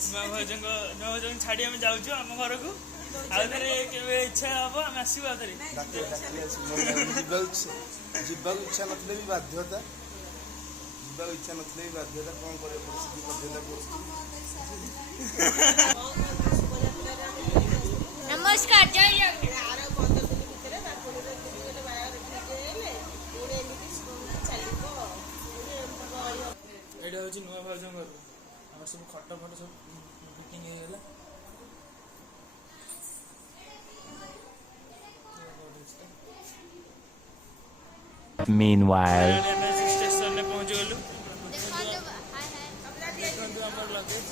ନୂଆ ଭାଉଜଙ୍କୁ ଛାଡ଼ି ଆମେ ଯାଉଛୁ ଆମ ଘରକୁ। ଆଉ ଥରେ କେବେ ଇଚ୍ଛା ହବ ଆମେ ଆସିବୁ ଆଉ ଥରେ। ଯିବାକୁ ଇଚ୍ଛା ନଥିଲେ ବି ବାଧ୍ୟତା, ଯିବାକୁ ଇଚ୍ଛା ନଥିଲେ ବି ବାଧ୍ୟତା, କ'ଣ କରିବା, ପରିସ୍ଥିତି ବାଧ୍ୟତା କରୁଛି। ନମସ୍କାର, ଜୟ ଜଗନ୍ନାଥ। ଏଇଟା ହେଉଛି ନୂଆ ଭାଉଜଙ୍କ ଘର। ଆମର ସବୁ ଖଟ ଫଟ ସବୁ ବୁକିଂ ହେଇଗଲା। Meanwhile, ଆମେ ଷ୍ଟେସନରେ ପହଞ୍ଚିଗଲୁ। ଦେଖନ୍ତୁ ଆମର ଲଗେଜ।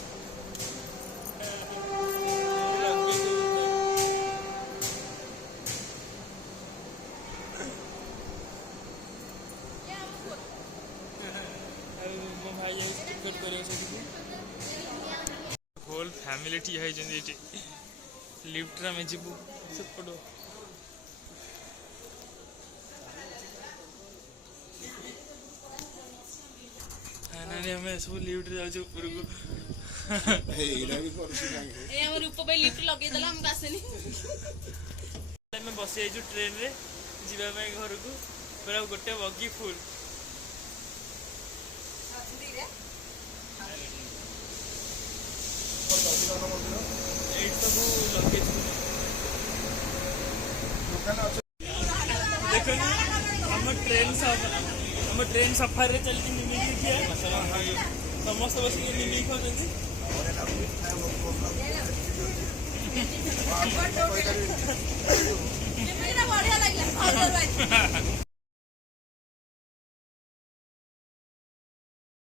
ଆଉ ମୋ ଭାଇ ଯାଉଛି ଟିକେଟ୍ କରିବାକୁ ସେଠିକୁ। ହୋଲ୍ ଫ୍ୟାମିଲି ଠିଆ ହେଇଛନ୍ତି ଏଠି। ଲିଫ୍ଟରେ ଆମେ ଯିବୁ ସେପଟୁ। ଫାଇନାଲି ଆମେ ସବୁ ଲିଫ୍ଟରେ ଯାଉଛୁ ଉପରକୁ। ଆମେ ବସି ଯାଇଛୁ ଟ୍ରେନରେ ଯିବା ପାଇଁ ଘରକୁ। ପୁରା ଗୋଟେ ବଗି ଫୁଲ। ଏଇଠି ସବୁ ଲଗେଜ ଦେଖନ୍ତୁ ଆମ ଟ୍ରେନ୍ ସଫାରିରେ ଚାଲିଛି ମିମିକି ଖିଆ। ସମସ୍ତେ ବସିକି ମିମିକି ଖାଉଛନ୍ତି।